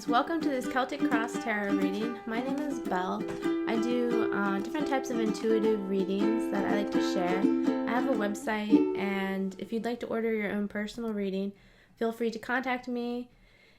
Greetings, welcome to this Celtic Cross Tarot reading. My name is Belle. I do different types of intuitive readings that I like to share. I have a website, and if you'd like to order your own personal reading, feel free to contact me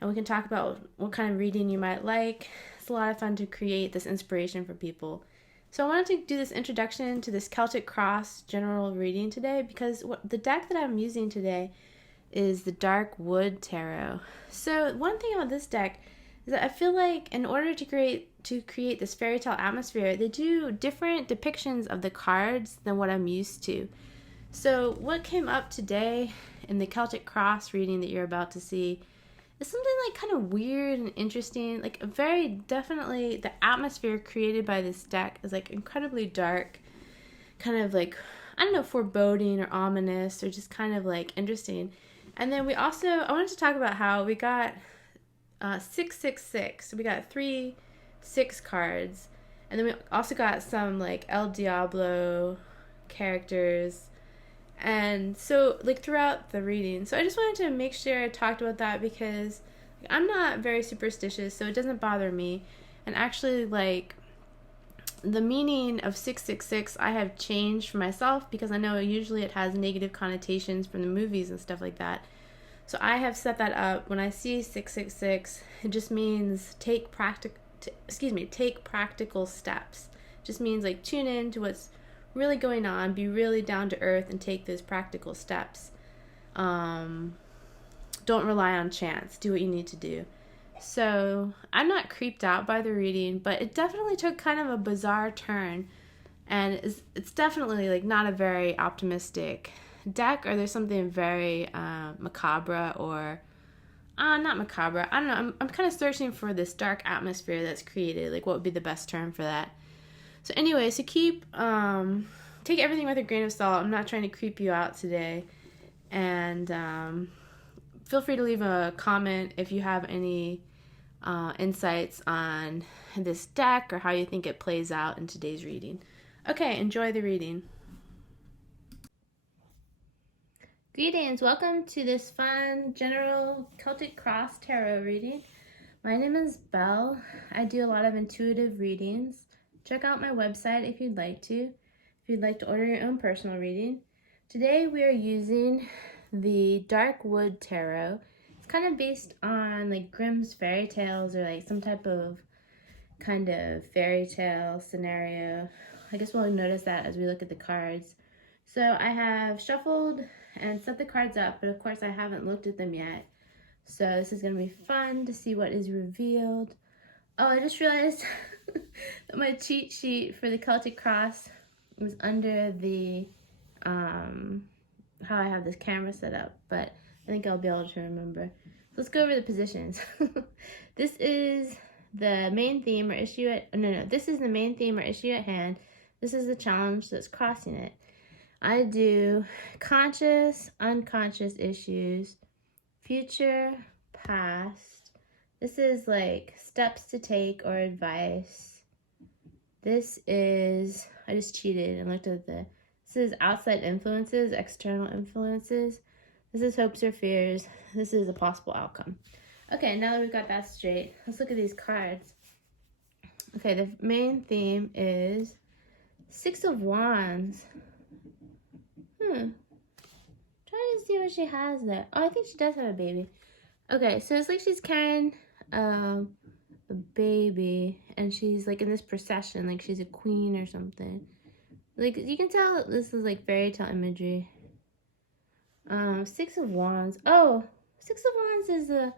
and we can talk about what kind of reading you might like. It's a lot of fun to create this inspiration for people. So I wanted to do this introduction to this Celtic Cross general reading today because the deck that I'm using today is the Dark Wood Tarot. So one thing about this deck is that I feel like in order to create this fairy tale atmosphere, they do different depictions of the cards than what I'm used to. So what came up today in the Celtic Cross reading that you're about to see is something like kind of weird and interesting. Like very definitely the atmosphere created by this deck is like incredibly dark, kind of like, I don't know, foreboding or ominous or just kind of like interesting. And then I wanted to talk about how we got 666. So we got 3 6 cards. And then we also got some like El Diablo characters. And so like throughout the reading. So I just wanted to make sure I talked about that because I'm not very superstitious, so it doesn't bother me. And actually like the meaning of 666 I have changed for myself because I know usually it has negative connotations from the movies and stuff like that. So I have set that up. When I see 666, it just means take practical steps. It just means like tune in to what's really going on, be really down to earth and take those practical steps. Don't rely on chance. Do what you need to do. So I'm not creeped out by the reading, but it definitely took kind of a bizarre turn, and it's definitely like not a very optimistic deck, or there's something very macabre or not macabre. I don't know. I'm kind of searching for this dark atmosphere that's created. Like what would be the best term for that? So anyway, so take everything with a grain of salt. I'm not trying to creep you out today, and feel free to leave a comment if you have any insights on this deck or how you think it plays out in today's reading. Okay, enjoy the reading. Greetings, welcome to this fun general Celtic Cross Tarot reading. My name is Belle. I do a lot of intuitive readings. Check out my website if you'd like to order your own personal reading. Today we are using the Dark Wood Tarot. It's kind of based on like Grimm's fairy tales or like some type of kind of fairy tale scenario. I guess we'll notice that as we look at the cards. So I have shuffled and set the cards up, but of course I haven't looked at them yet. So this is going to be fun to see what is revealed. Oh, I just realized that my cheat sheet for the Celtic Cross was under the how I have this camera set up, but I think I'll be able to remember. So let's go over the positions. This is the main theme or issue this is the main theme or issue at hand. This is the challenge that's crossing it. I do conscious, unconscious issues, future, past. This is like steps to take or advice. This is, I just cheated and looked at this is outside influences, external influences. This is hopes or fears. This is a possible outcome. Okay, now that we've got that straight, let's look at these cards. Okay, the main theme is 6 of Wands. Trying to see what she has there. Oh, I think she does have a baby. Okay, so it's like she's carrying a baby, and she's like in this procession, like she's a queen or something. Like you can tell that this is like fairy tale imagery. 6 of Wands. Oh, 6 of Wands is a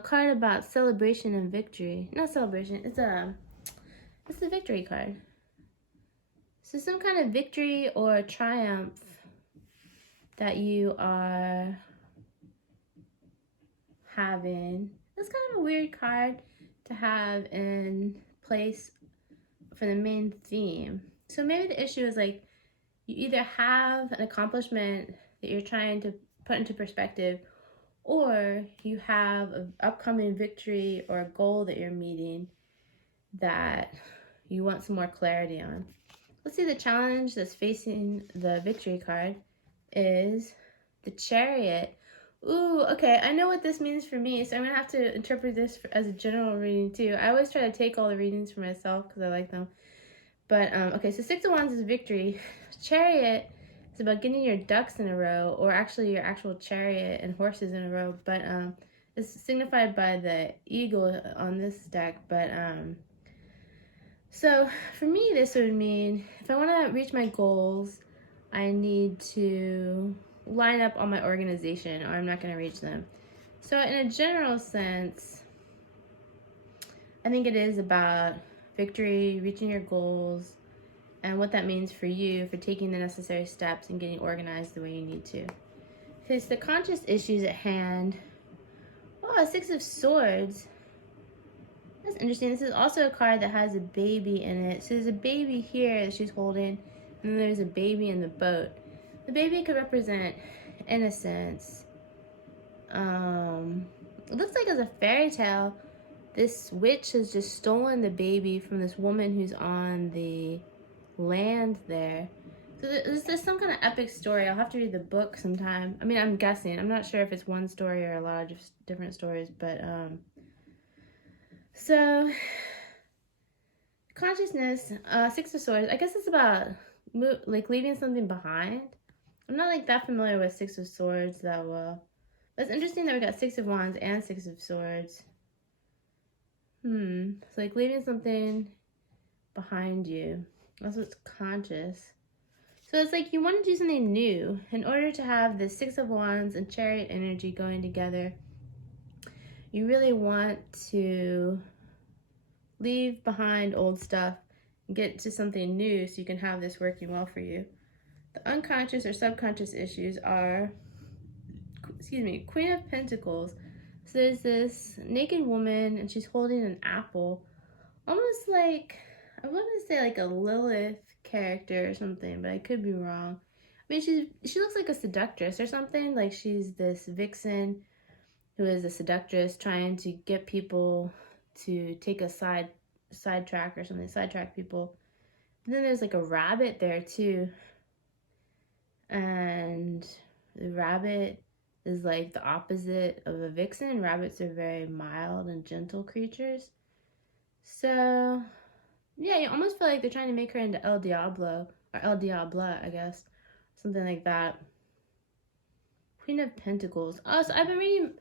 card about celebration and victory. Not celebration. It's the victory card. So some kind of victory or triumph that you are having. That's kind of a weird card to have in place for the main theme. So maybe the issue is like you either have an accomplishment that you're trying to put into perspective, or you have an upcoming victory or a goal that you're meeting that you want some more clarity on. Let's see, the challenge that's facing the victory card is the Chariot, Ooh, okay. I know what this means for me, so I'm gonna have to interpret this as a general reading too. I always try to take all the readings for myself because I like them. But okay, so Six of Wands is victory. Chariot is about getting your ducks in a row, or actually your actual chariot and horses in a row. But it's signified by the eagle on this deck. But so for me, this would mean if I want to reach my goals, I need to line up on my organization, or I'm not going to reach them. So in a general sense, I think it is about victory, reaching your goals, and what that means for you for taking the necessary steps and getting organized the way you need to. Because the conscious issues at hand, oh, Six of Swords. That's interesting. This is also a card that has a baby in it. So there's a baby here that she's holding, and then there's a baby in the boat. The baby could represent innocence. It looks like it's a fairy tale. This witch has just stolen the baby from this woman who's on the land there. So there's some kind of epic story. I'll have to read the book sometime. I mean, I'm guessing. I'm not sure if it's one story or a lot of different stories, but so consciousness, Six of Swords. I guess it's about like leaving something behind. I'm not like that familiar with Six of Swords that well. But it's interesting that we got Six of Wands and Six of Swords. It's like leaving something behind you. That's what's conscious. So it's like you want to do something new. In order to have the Six of Wands and Chariot energy going together, you really want to leave behind old stuff and get to something new so you can have this working well for you. The unconscious or subconscious issues are, Queen of Pentacles. So there's this naked woman and she's holding an apple, almost like, I want to say like a Lilith character or something, but I could be wrong. I mean, she looks like a seductress or something, like she's this vixen who is a seductress trying to get people to take a sidetrack or something, sidetrack people. And then there's like a rabbit there too. And the rabbit is like the opposite of a vixen. Rabbits are very mild and gentle creatures. So, yeah, you almost feel like they're trying to make her into El Diablo, or El Diabla, I guess. Something like that. Queen of Pentacles. Oh, so I've been reading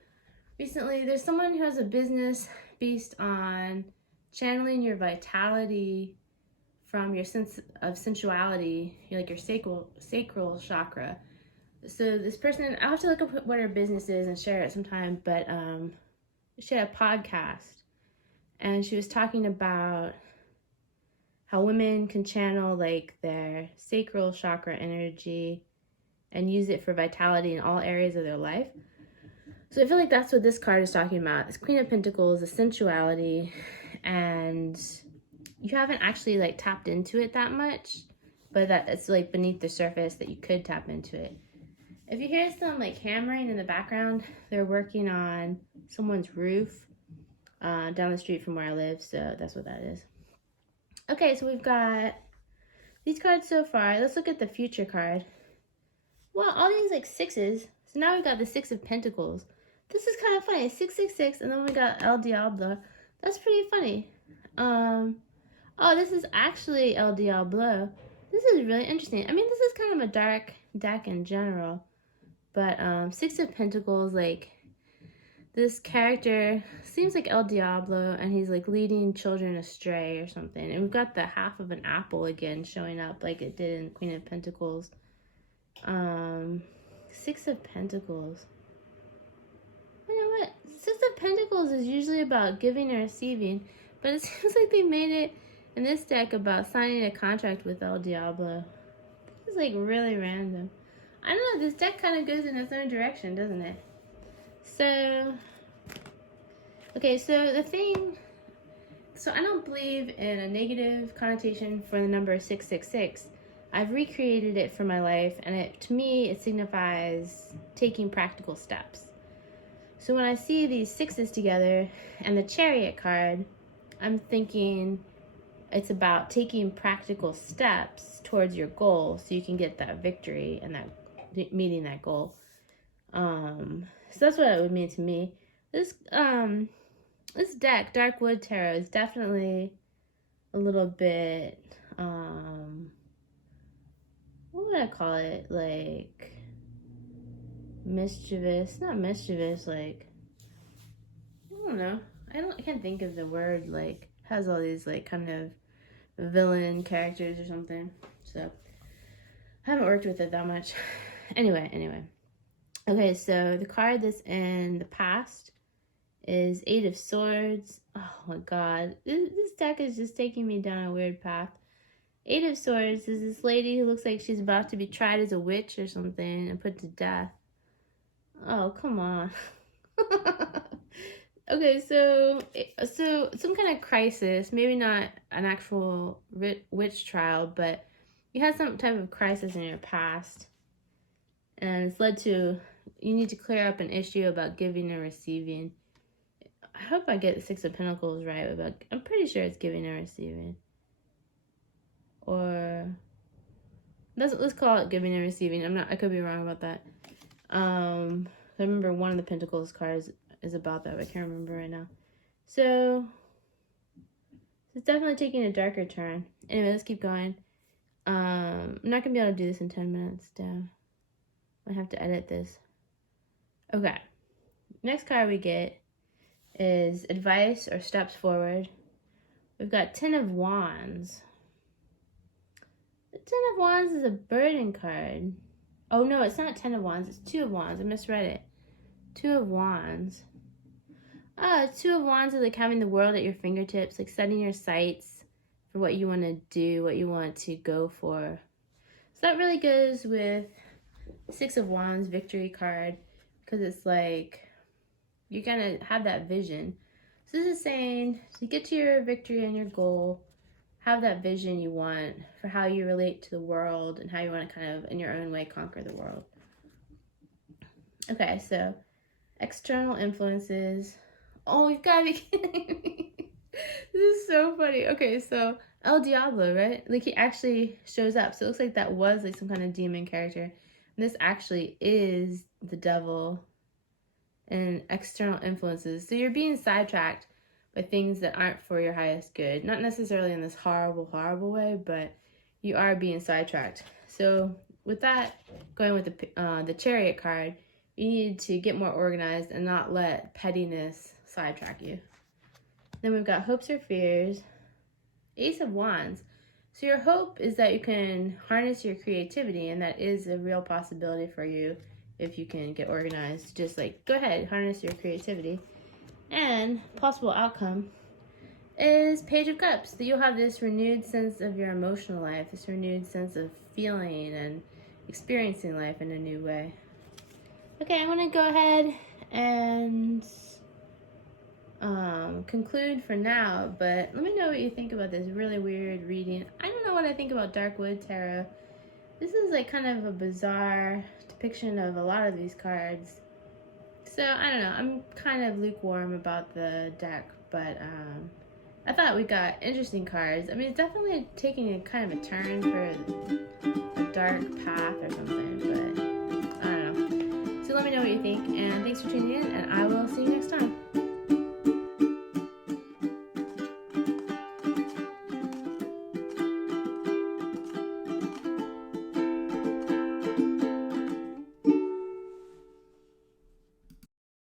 recently, there's someone who has a business based on channeling your vitality from your sense of sensuality, like your sacral chakra. So this person, I'll have to look up what her business is and share it sometime, but she had a podcast and she was talking about how women can channel like their sacral chakra energy and use it for vitality in all areas of their life. So I feel like that's what this card is talking about. This Queen of Pentacles, the sensuality, and you haven't actually like tapped into it that much, but that it's like beneath the surface that you could tap into it. If you hear some like hammering in the background, they're working on someone's roof down the street from where I live, so that's what that is. Okay, so we've got these cards so far. Let's look at the future card. Well, all these like sixes. So now we've got the Six of Pentacles. This is kind of funny. 666, and then we got El Diablo. That's pretty funny. Oh, this is actually El Diablo. This is really interesting. I mean, this is kind of a dark deck in general. But Six of Pentacles, like, this character seems like El Diablo, and he's like leading children astray or something. And we've got the half of an apple again showing up like it did in Queen of Pentacles. Six of Pentacles. You know what? Six of Pentacles is usually about giving and receiving, but it seems like they made it in this deck about signing a contract with El Diablo. This is like really random. I don't know, this deck kind of goes in its own direction, doesn't it? So, okay, so the thing, so I don't believe in a negative connotation for the number 666. I've recreated it for my life, and to me, it signifies taking practical steps. So when I see these sixes together and the Chariot card, I'm thinking it's about taking practical steps towards your goal so you can get that victory and that meeting that goal. So that's what it would mean to me. This deck, Dark Wood Tarot, is definitely a little bit, what would I call it? Like, mischievous. Not mischievous, like, I don't know. I can't think of the word, like, has all these, like, kind of villain characters or something. So, I haven't worked with it that much. Anyway. Okay, so the card that's in the past is Eight of Swords. Oh my god. This deck is just taking me down a weird path. Eight of Swords is this lady who looks like she's about to be tried as a witch or something and put to death. Oh, come on. Okay, so some kind of crisis, maybe not an actual witch trial, but you had some type of crisis in your past. And it's led to, you need to clear up an issue about giving and receiving. I hope I get the Six of Pentacles right. I'm pretty sure it's giving and receiving. Or, let's call it giving and receiving. I could be wrong about that. I remember one of the Pentacles cards is about that, but I can't remember right now. So, it's definitely taking a darker turn. Anyway, let's keep going. I'm not going to be able to do this in 10 minutes. Damn. I have to edit this. Okay. Next card we get is advice or steps forward. We've got Ten of Wands. The Ten of Wands is a burden card. Oh no, it's not Ten of Wands. It's Two of Wands. I misread it. Two of Wands. Two of Wands is like having the world at your fingertips, like setting your sights for what you want to do, what you want to go for. So that really goes with Six of Wands victory card, because it's like you're gonna have that vision. So this is saying to get to your victory and your goal, have that vision you want for how you relate to the world and how you want to kind of in your own way conquer the world. Okay, so external influences. Oh, you've got to be kidding me. This is so funny. Okay, so El Diablo, right? Like he actually shows up. So it looks like that was like some kind of demon character. And this actually is the devil and external influences. So you're being sidetracked by things that aren't for your highest good. Not necessarily in this horrible, horrible way, but you are being sidetracked. So with that, going with the Chariot card, you need to get more organized and not let pettiness sidetrack you. Then we've got hopes or fears. Ace of Wands. So your hope is that you can harness your creativity, and that is a real possibility for you if you can get organized. Just like, go ahead, harness your creativity. And possible outcome is Page of Cups. That you'll have this renewed sense of your emotional life, this renewed sense of feeling and experiencing life in a new way. Okay, I'm going to go ahead and conclude for now, but let me know what you think about this really weird reading. I don't know what I think about Dark Wood Tarot. This is like kind of a bizarre depiction of a lot of these cards. So, I don't know. I'm kind of lukewarm about the deck, but I thought we got interesting cards. I mean, it's definitely taking a kind of a turn for a dark path or something, but I don't know. So let me know what you think, and thanks for tuning in, and I will see you next time.